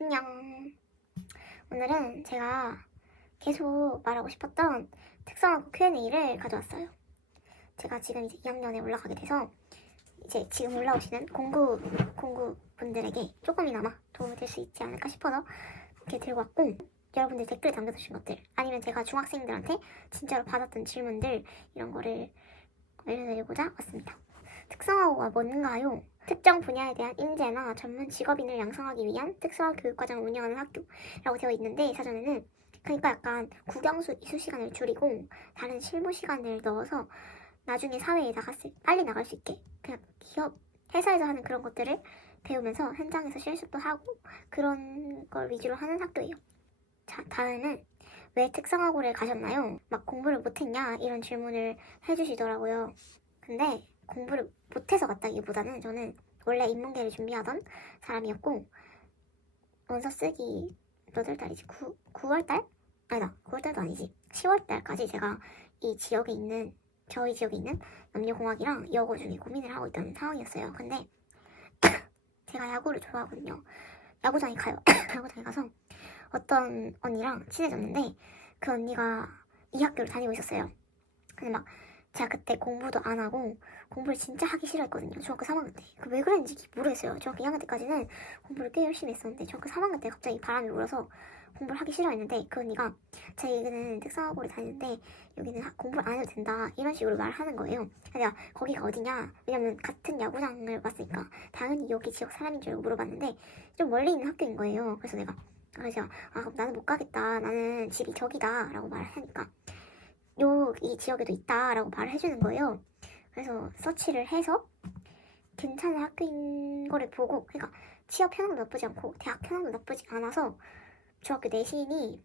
안녕. 오늘은 제가 계속 말하고 싶었던 특성화고 Q&A를 가져왔어요. 제가 지금 이제 2학년에 올라가게 돼서 이제 지금 올라오시는 공구 공구 분들에게 조금이나마 도움이 될 수 있지 않을까 싶어서 이렇게 들고 왔고 여러분들 댓글 남겨주신 것들 아니면 제가 중학생들한테 진짜로 받았던 질문들 이런 거를 알려드리고자 왔습니다. 특성화고가 뭔가요? 특정 분야에 대한 인재나 전문 직업인을 양성하기 위한 특수화 교육과정을 운영하는 학교라고 되어 있는데 사전에는 그러니까 약간 국영수 이수 시간을 줄이고 다른 실무 시간을 넣어서 나중에 사회에 나갔을 빨리 나갈 수 있게 그냥 기업 회사에서 하는 그런 것들을 배우면서 현장에서 실습도 하고 그런 걸 위주로 하는 학교예요. 자 다음은 왜 특성화고를 가셨나요? 막 공부를 못했냐 이런 질문을 해주시더라고요. 근데 공부를 못해서 갔다기보다는 저는 원래 인문계를 준비하던 사람이었고 원서 쓰기 몇 월 달이지? 9, 9월 달? 아니다 9월 달도 아니지. 10월 달까지 제가 이 지역에 있는 저희 지역에 있는 남녀공학이랑 여고 중에 고민을 하고 있던 상황이었어요. 근데 제가 야구를 좋아하거든요. 야구장에 가요. 야구장에 가서 어떤 언니랑 친해졌는데 그 언니가 이 학교를 다니고 있었어요. 근데 막 제가 그때 공부도 안 하고 공부를 진짜 하기 싫어했거든요. 중학교 3학년 때. 그 왜 그랬는지 모르겠어요. 중학교 2학년 때까지는 공부를 꽤 열심히 했었는데 중학교 3학년 때 갑자기 바람이 불어서 공부를 하기 싫어했는데 그 언니가 제 여기는 특성화고를 다니는데 여기는 하- 공부를 안 해도 된다 이런 식으로 말하는 거예요. 그래서 내가 거기가 어디냐? 왜냐면 같은 야구장을 봤으니까 당연히 여기 지역 사람인 줄 알고 물어봤는데 좀 멀리 있는 학교인 거예요. 그래서 내가 그래서 제가 아 그럼 나는 못 가겠다. 나는 집이 저기다 라고 말을 하니까 요 이 지역에도 있다라고 말을 해주는 거예요. 그래서 서치를 해서 괜찮은 학교인 거를 보고 그러니까 취업 현황도 나쁘지 않고 대학 현황도 나쁘지 않아서 중학교 내신이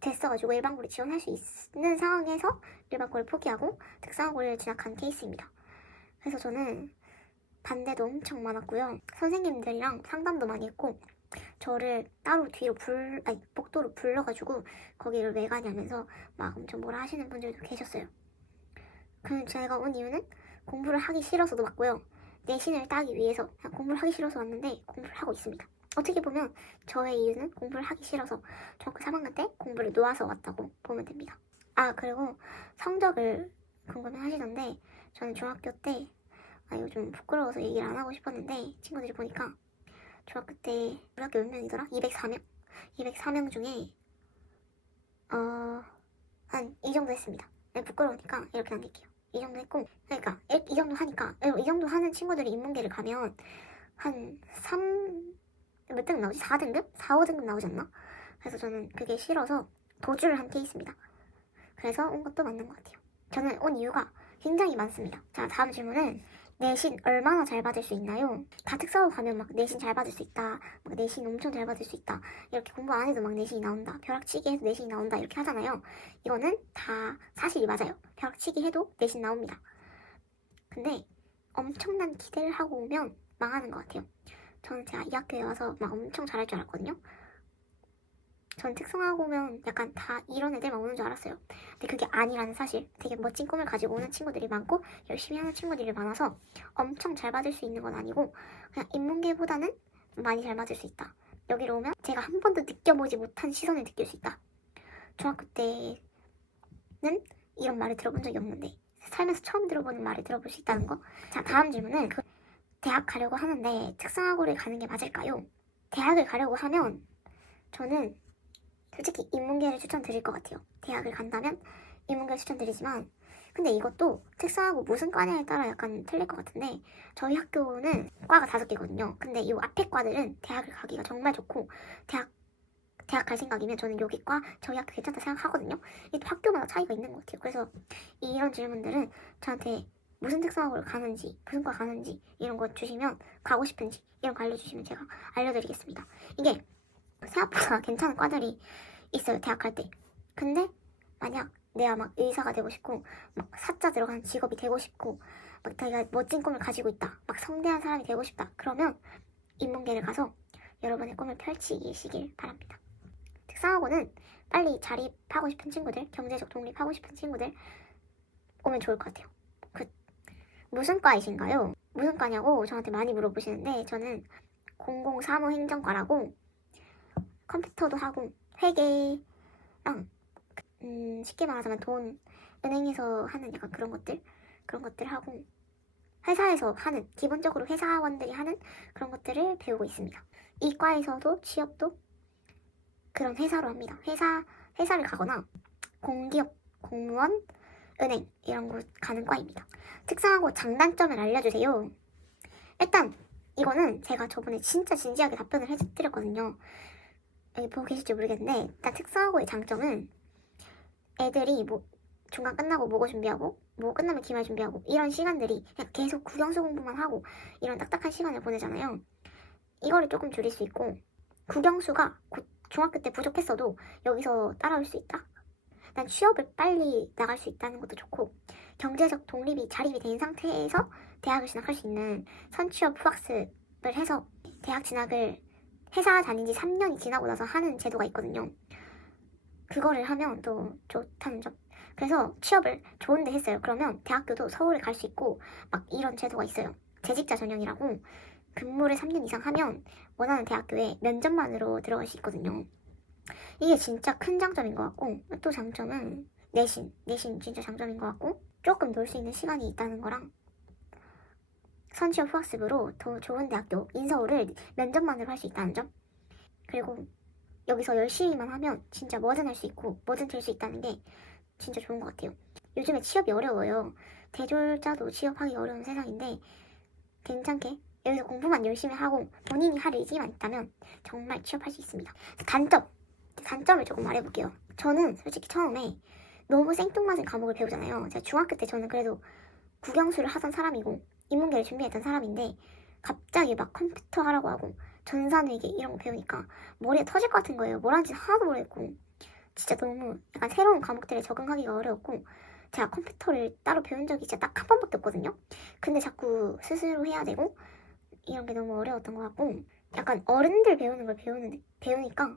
됐어가지고 일반고를 지원할 수 있는 상황에서 일반고를 포기하고 특성화고를 진학한 케이스입니다. 그래서 저는 반대도 엄청 많았고요. 선생님들이랑 상담도 많이 했고 저를 따로 뒤로 불 아니 복도로 불러가지고 거기를 왜 가냐면서 막 엄청 뭐라 하시는 분들도 계셨어요. 그 제가 온 이유는 공부를 하기 싫어서도 맞고요. 내신을 따기 위해서 공부를 하기 싫어서 왔는데 공부를 하고 있습니다. 어떻게 보면 저의 이유는 공부를 하기 싫어서 중학교 3학년 때 공부를 놓아서 왔다고 보면 됩니다. 아 그리고 성적을 궁금해 하시던데 저는 중학교 때아좀 부끄러워서 얘기를 안 하고 싶었는데 친구들이 보니까 중학교 때 우리 학교 몇 명이더라? 204명? 204명 중에 어... 한 이 정도 했습니다. 네, 부끄러우니까 이렇게 남길게요. 이 정도 했고 그러니까 이, 이 정도 하니까 이 정도 하는 친구들이 인문계를 가면 한 3... 몇 등급 나오지? 4등급? 4, 5등급 나오지 않나? 그래서 저는 그게 싫어서 도주를 한 케이스입니다. 그래서 온 것도 맞는 것 같아요. 저는 온 이유가 굉장히 많습니다. 자 다음 질문은 내신 얼마나 잘 받을 수 있나요? 다 특사로 가면 막 내신 잘 받을 수 있다. 막 내신 엄청 잘 받을 수 있다. 이렇게 공부 안 해도 막 내신이 나온다. 벼락치기 해도 내신이 나온다. 이렇게 하잖아요. 이거는 다 사실이 맞아요. 벼락치기 해도 내신 나옵니다. 근데 엄청난 기대를 하고 오면 망하는 것 같아요. 저는 제가 이 학교에 와서 막 엄청 잘할 줄 알았거든요. 전 특성화고 오면 약간 다 이런 애들만 오는 줄 알았어요. 근데 그게 아니라는 사실. 되게 멋진 꿈을 가지고 오는 친구들이 많고 열심히 하는 친구들이 많아서 엄청 잘 받을 수 있는 건 아니고 그냥 인문계보다는 많이 잘 맞을 수 있다. 여기로 오면 제가 한 번도 느껴보지 못한 시선을 느낄 수 있다. 중학교 때는 이런 말을 들어본 적이 없는데 살면서 처음 들어보는 말을 들어볼 수 있다는 거. 자 다음 질문은 그 대학 가려고 하는데 특성화고를 가는 게 맞을까요? 대학을 가려고 하면 저는 솔직히 인문계를 추천드릴 것 같아요. 대학을 간다면 인문계를 추천드리지만 근데 이것도 특성하고 무슨 과냐에 따라 약간 틀릴 것 같은데 저희 학교는 과가 다섯 개거든요. 근데 이 앞에 과들은 대학을 가기가 정말 좋고 대학 대학 갈 생각이면 저는 여기 과 저희 학교 괜찮다 생각하거든요. 이게 또 학교마다 차이가 있는 것 같아요. 그래서 이런 질문들은 저한테 무슨 특성학으로 가는지 무슨 과 가는지 이런 거 주시면 가고 싶은지 이런 거 알려주시면 제가 알려드리겠습니다. 이게 생각보다 괜찮은 과들이 있어요. 대학 갈 때. 근데 만약 내가 막 의사가 되고 싶고 막 사자 들어가는 직업이 되고 싶고 막 자기가 멋진 꿈을 가지고 있다 막 성대한 사람이 되고 싶다 그러면 인문계를 가서 여러분의 꿈을 펼치시길 바랍니다 특성화고는 빨리 자립하고 싶은 친구들 경제적 독립하고 싶은 친구들 오면 좋을 것 같아요 그 무슨 과이신가요? 무슨 과냐고 저한테 많이 물어보시는데 저는 공공사무행정과라고 컴퓨터도 하고 회계랑 음, 쉽게 말하자면 돈 은행에서 하는 약간 그런 것들 그런 것들 하고 회사에서 하는 기본적으로 회사원들이 하는 그런 것들을 배우고 있습니다. 이과에서도 취업도 그런 회사로 합니다. 회사 회사를 가거나 공기업 공무원 은행 이런 곳 가는 과입니다. 특성하고 장단점을 알려주세요. 일단 이거는 제가 저번에 진짜 진지하게 답변을 해드렸거든요. 여기 보고 계실지 모르겠는데 일단 특성하고의 장점은 애들이 뭐 중간 끝나고 모고 준비하고 뭐 끝나면 기말 준비하고 이런 시간들이 그냥 계속 국영수 공부만 하고 이런 딱딱한 시간을 보내잖아요. 이거를 조금 줄일 수 있고 국영수가 고- 중학교 때 부족했어도 여기서 따라올 수 있다. 난 취업을 빨리 나갈 수 있다는 것도 좋고 경제적 독립이 자립이 된 상태에서 대학을 진학할 수 있는 선취업 후학습을 해서 대학 진학을 회사 다닌 지 3년이 지나고 나서 하는 제도가 있거든요. 그거를 하면 또 좋다는 점. 그래서 취업을 좋은 데 했어요. 그러면 대학교도 서울에 갈 수 있고 막 이런 제도가 있어요. 재직자 전형이라고 근무를 3년 이상 하면 원하는 대학교에 면접만으로 들어갈 수 있거든요. 이게 진짜 큰 장점인 것 같고 또 장점은 내신, 내신 진짜 장점인 것 같고 조금 놀 수 있는 시간이 있다는 거랑 선취업 후학습으로 더 좋은 대학교 인서울을 면접만으로 할 수 있다는 점 그리고 여기서 열심히만 하면 진짜 뭐든 할 수 있고 뭐든 될 수 있다는 게 진짜 좋은 것 같아요. 요즘에 취업이 어려워요. 대졸자도 취업하기 어려운 세상인데 괜찮게 여기서 공부만 열심히 하고 본인이 할 의지만 있다면 정말 취업할 수 있습니다. 단점! 단점을 조금 말해볼게요. 저는 솔직히 처음에 너무 생뚱맞은 과목을 배우잖아요. 제가 중학교 때 저는 그래도 국영수를 하던 사람이고 인문계를 준비했던 사람인데 갑자기 막 컴퓨터 하라고 하고 전산회계 이런 거 배우니까 머리에 터질 것 같은 거예요. 뭘 하는지 하나도 모르겠고 진짜 너무 약간 새로운 과목들에 적응하기가 어려웠고 제가 컴퓨터를 따로 배운 적이 진짜 딱 한 번밖에 없거든요. 근데 자꾸 스스로 해야 되고 이런 게 너무 어려웠던 것 같고 약간 어른들 배우는 걸 배우는 배우니까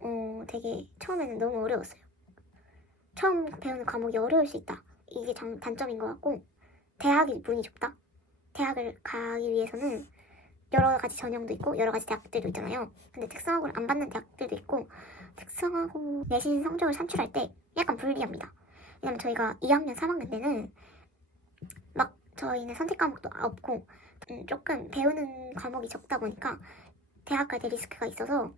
어 되게 처음에는 너무 어려웠어요. 처음 배우는 과목이 어려울 수 있다. 이게 장, 단점인 것 같고 대학이 문이 좁다. 대학을 가기 위해서는 여러 가지 전형도 있고 여러 가지 대학들도 있잖아요. 근데 특성화고를 안 받는 대학들도 있고 특성화고 내신 성적을 산출할 때 약간 불리합니다. 왜냐면 저희가 2학년, 3학년 때는 막 저희는 선택 과목도 없고 음, 조금 배우는 과목이 적다 보니까 대학 갈때 리스크가 있어서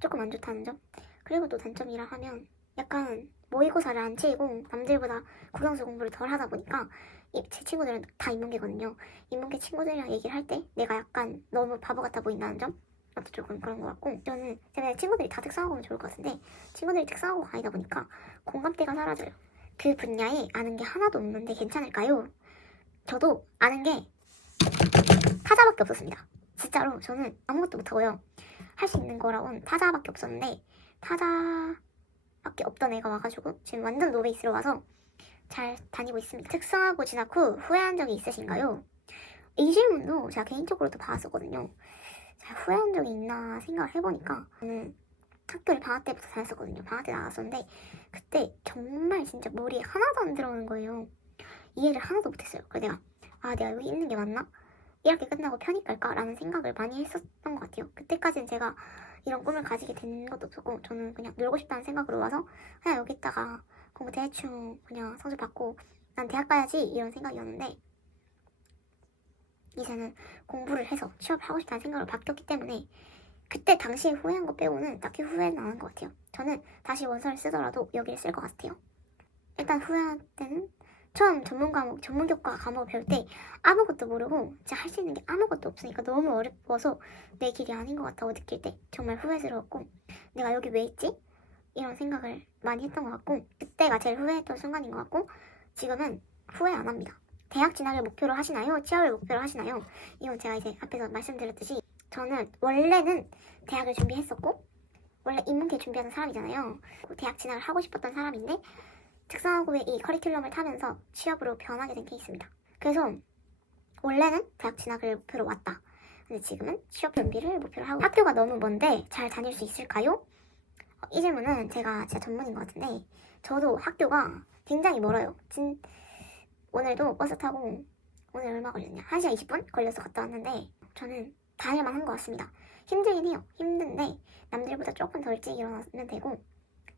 조금 안 좋다는 점. 그리고 또 단점이라 하면 약간 모의고사를 안 치고 남들보다 국영수 공부를 덜 하다 보니까 이- 제 친구들은 다 인문계거든요. 인문계 친구들이랑 얘기를 할 때 내가 약간 너무 바보 같아 보인다는 점? 것도 조금 그런 것 같고 저는 제가 친구들이 다 특성화고 면 좋을 것 같은데 친구들이 특성화고 아니다 보니까 공감대가 사라져요. 그 분야에 아는 게 하나도 없는데 괜찮을까요? 저도 아는 게 타자밖에 없었습니다. 진짜로 저는 아무것도 못하고요. 할 수 있는 거라고는 타자밖에 없었는데 타자밖에 없던 애가 와가지고 지금 완전 노베이스로 와서 잘 다니고 있습니다. 특성화고 진학 후 후회한 적이 있으신가요? 이 질문도 제가 개인적으로도 받았었거든요. 제가 후회한 적이 있나 생각을 해보니까 저는 학교를 방학 때부터 다녔었거든요. 방학 때 나갔었는데 그때 정말 진짜 머리에 하나도 안 들어오는 거예요. 이해를 하나도 못했어요. 그래서 내가 아 내가 여기 있는 게 맞나? 이렇게 끝나고 편입 갈까라는 생각을 많이 했었던 것 같아요. 그때까지는 제가 이런 꿈을 가지게 된 것도 없었고 저는 그냥 놀고 싶다는 생각으로 와서 그냥 여기 있다가 공부 대충 그냥 성적 받고 난 대학 가야지 이런 생각이었는데 이제는 공부를 해서 취업을 하고 싶다는 생각으로 바뀌었기 때문에 그때 당시에 후회한 거 빼고는 딱히 후회는 안 한 것 같아요. 저는 다시 원서를 쓰더라도 여기를 쓸 것 같아요. 일단 후회할 때는 처음 전문 과목, 전문 교과 과목을 배울 때 아무것도 모르고 진짜 할 수 있는 게 아무것도 없으니까 너무 어려워서 내 길이 아닌 것 같다고 느낄 때 정말 후회스러웠고 내가 여기 왜 있지? 이런 생각을 많이 했던 것 같고 그때가 제일 후회했던 순간인 것 같고 지금은 후회 안 합니다. 대학 진학을 목표로 하시나요? 취업을 목표로 하시나요? 이건 제가 이제 앞에서 말씀드렸듯이 저는 원래는 대학을 준비했었고 원래 인문계 준비하는 사람이잖아요. 대학 진학을 하고 싶었던 사람인데 특성화고의 이 커리큘럼을 타면서 취업으로 변하게 된 케이스입니다. 그래서 원래는 대학 진학을 목표로 왔다. 근데 지금은 취업 준비를 목표로 하고 학교가 너무 먼데 잘 다닐 수 있을까요? 어, 이 질문은 제가 진짜 전문인 것 같은데 저도 학교가 굉장히 멀어요. 진, 오늘도 버스 타고 오늘 얼마 걸렸냐? 1시간 20분 걸려서 갔다 왔는데 저는 다닐만 한 것 같습니다. 힘들긴 해요. 힘든데 남들보다 조금 더 일찍 일어나면 되고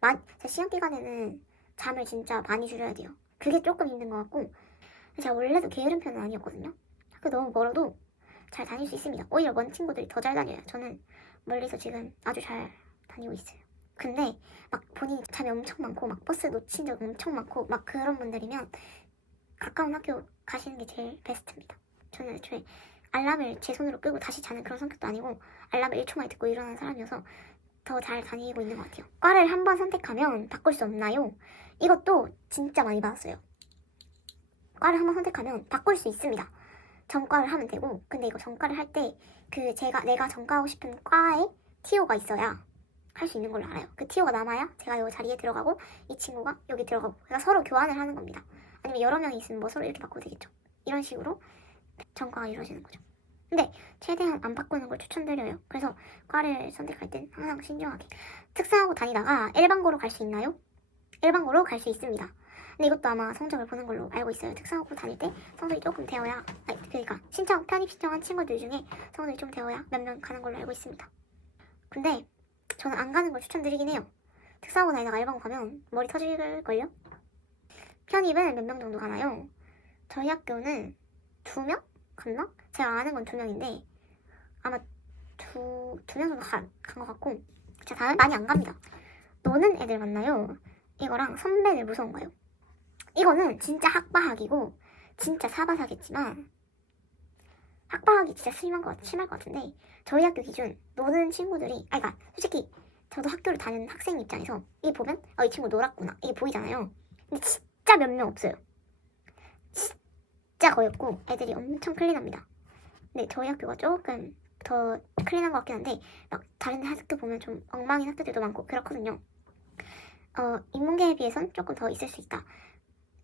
만, 제 시험 기간에는 잠을 진짜 많이 줄여야 돼요. 그게 조금 힘든 것 같고 제가 원래도 게으른 편은 아니었거든요. 학교 너무 멀어도 잘 다닐 수 있습니다. 오히려 먼 친구들이 더 잘 다녀요. 저는 멀리서 지금 아주 잘 다니고 있어요. 근데 막 본인이 잠이 엄청 많고 막 버스 놓친 적 엄청 많고 막 그런 분들이면 가까운 학교 가시는 게 제일 베스트입니다. 저는 애초에 알람을 제 손으로 끄고 다시 자는 그런 성격도 아니고 알람을 1초 만에 듣고 일어나는 사람이어서 더 잘 다니고 있는 것 같아요. 과를 한 번 선택하면 바꿀 수 없나요? 이것도 진짜 많이 받았어요. 과를 한 번 선택하면 바꿀 수 있습니다. 전과를 하면 되고 근데 이거 전과를 할 때 그 제가 내가 전과하고 싶은 과에 TO가 있어야 할 수 있는 걸로 알아요. 그 TO가 남아야 제가 이 자리에 들어가고 이 친구가 여기 들어가고 그러니까 서로 교환을 하는 겁니다. 아니면 여러 명이 있으면 뭐 서로 이렇게 바꿔도 되겠죠. 이런 식으로 전과가 이루어지는 거죠. 근데 최대한 안 바꾸는 걸 추천드려요. 그래서 과를 선택할 땐 항상 신중하게 특성하고 다니다가 일반고로 갈 수 있나요? 일반고로 갈 수 있습니다. 근데 이것도 아마 성적을 보는 걸로 알고 있어요. 특성하고 다닐 때 성적이 조금 되어야 아니, 그러니까 신청 편입 신청한 친구들 중에 성적이 좀 되어야 몇 명 가는 걸로 알고 있습니다. 근데 저는 안 가는 걸 추천드리긴 해요. 특성하고 다니다가 일반고 가면 머리 터질걸요? 편입은 몇 명 정도 가나요? 저희 학교는 두 명? 갔나? 제가 아는 건 두 명인데 아마 두, 두 명 정도 간 것 같고 제가 다른 많이 안 갑니다. 노는 애들 만나요. 이거랑 선배들 무서운 거예요. 이거는 진짜 학바학이고 진짜 사바사겠지만 학바학이 진짜 심한 것, 같- 심할 것 같은데 저희 학교 기준 노는 친구들이 아 그러니까 솔직히 저도 학교를 다니는 학생 입장에서 이게 보면 어, 이 친구 놀았구나 이게 보이잖아요. 근데 진짜 몇 명 없어요. 진짜 거의 없고 애들이 엄청 클린합니다. 근데 저희 학교가 조금 더 클린한 것 같긴 한데 막 다른 학교 보면 좀 엉망인 학교들도 많고 그렇거든요. 어, 인문계에 비해선 조금 더 있을 수 있다.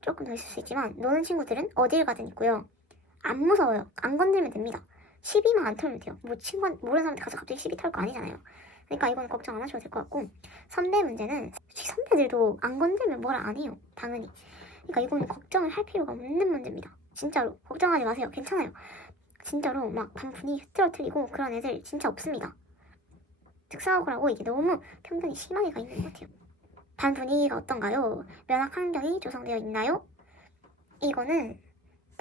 조금 더 있을 수 있지만 노는 친구들은 어딜 가든 있고요. 안 무서워요. 안 건들면 됩니다. 시비만 안 털면 돼요. 뭐 친구 모르는 사람한테 가서 갑자기 시비 털 거 아니잖아요. 그러니까 이건 걱정 안 하셔도 될 것 같고 선배 문제는 선배들도 안 건들면 뭐라 안 해요. 당연히. 그러니까 이건 걱정을 할 필요가 없는 문제입니다. 진짜로 걱정하지 마세요. 괜찮아요. 진짜로 막반 분위기 흐트러뜨리고 그런 애들 진짜 없습니다. 특성화고라고 이게 너무 편견이 심하게 가 있는 것 같아요. 반 분위기가 어떤가요? 면학 환경이 조성되어 있나요? 이거는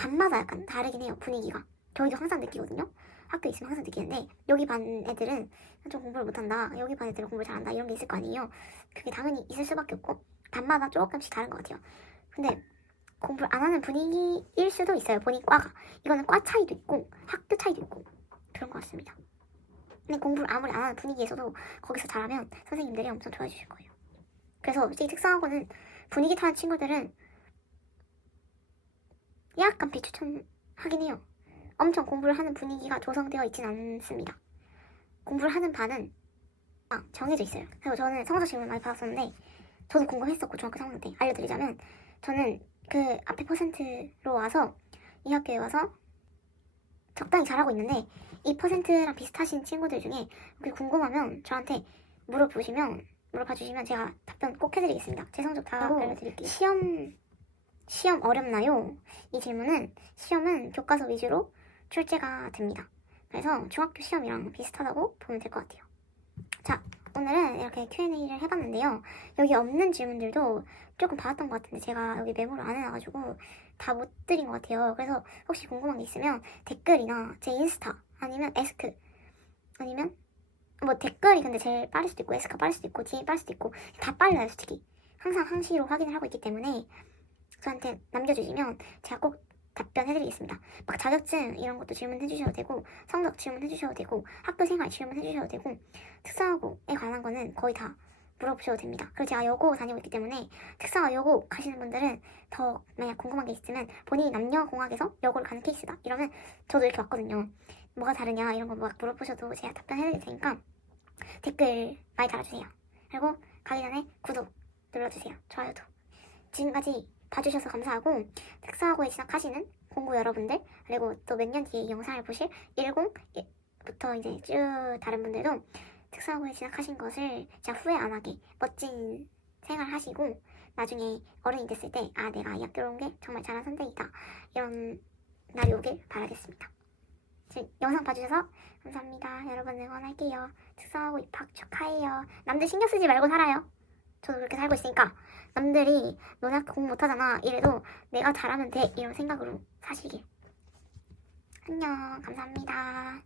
반마다 약간 다르긴 해요. 분위기가. 저희도 항상 느끼거든요. 학교 있으면 항상 느끼는데 여기 반 애들은 좀 공부를 못한다. 여기 반 애들은 공부를 잘한다. 이런 게 있을 거 아니에요. 그게 당연히 있을 수밖에 없고 반마다 조금씩 다른 것 같아요. 근데 공부를 안 하는 분위기일 수도 있어요. 본인 과가. 이거는 과 차이도 있고 학교 차이도 있고 그런 것 같습니다. 근데 공부를 아무리 안 하는 분위기에서도 거기서 잘하면 선생님들이 엄청 좋아해 주실 거예요. 그래서 솔직히 특성하고는 분위기 타는 친구들은 약간 비추천하긴 해요. 엄청 공부를 하는 분위기가 조성되어 있진 않습니다. 공부를 하는 반은 아, 정해져 있어요. 그리고 저는 성적 질문 많이 받았었는데 저도 궁금했었고 중학교 3학년 때 알려드리자면 저는 그 앞에 퍼센트로 와서 이 학교에 와서 적당히 잘하고 있는데 이 퍼센트랑 비슷하신 친구들 중에 혹시 궁금하면 저한테 물어보시면 물어봐 주시면 제가 답변 꼭 해드리겠습니다. 제 성적 다 알려드릴게요. 시험 시험 어렵나요? 이 질문은 시험은 교과서 위주로 출제가 됩니다. 그래서 중학교 시험이랑 비슷하다고 보면 될 것 같아요. 자, 오늘은 이렇게 Q&A를 해봤는데요. 여기 없는 질문들도 조금 받았던 것 같은데 제가 여기 메모를 안 해놔가지고 다 못 드린 것 같아요. 그래서 혹시 궁금한 게 있으면 댓글이나 제 인스타 아니면 에스크 아니면 뭐 댓글이 근데 제일 빠를 수도 있고 에스크가 빠를 수도 있고 DM이 빠를 수도 있고 다 빨라요 솔직히 항상 항시로 확인을 하고 있기 때문에 저한테 남겨주시면 제가 꼭 답변해드리겠습니다. 막 자격증 이런 것도 질문해주셔도 되고 성적 질문해주셔도 되고 학교 생활 질문해주셔도 되고 특성화고에 관한 거는 거의 다 물어보셔도 됩니다. 그리고 제가 여고 다니고 있기 때문에 특성화 여고 가시는 분들은 더 만약 궁금한 게 있으면 본인이 남녀공학에서 여고를 가는 케이스다 이러면 저도 이렇게 왔거든요. 뭐가 다르냐 이런 거 막 물어보셔도 제가 답변해드릴 테니까 댓글 많이 달아주세요. 그리고 가기 전에 구독 눌러주세요. 좋아요도. 지금까지 봐주셔서 감사하고 특성화고에 진학하시는 공고 여러분들 그리고 또 몇 년 뒤에 이 영상을 보실 10부터 이제 쭉 다른 분들도 특성화고에 진학하신 것을 진짜 후회 안 하게 멋진 생활 하시고 나중에 어른이 됐을 때 아 내가 이 학교로 온 게 정말 잘한 선택이다 이런 날이 오길 바라겠습니다. 제 영상 봐주셔서 감사합니다. 여러분 응원할게요. 특성하고 입학 축하해요. 남들 신경 쓰지 말고 살아요. 저도 그렇게 살고 있으니까 남들이 너네 공부 못하잖아 이래도 내가 잘하면 돼 이런 생각으로 사시길. 안녕 감사합니다.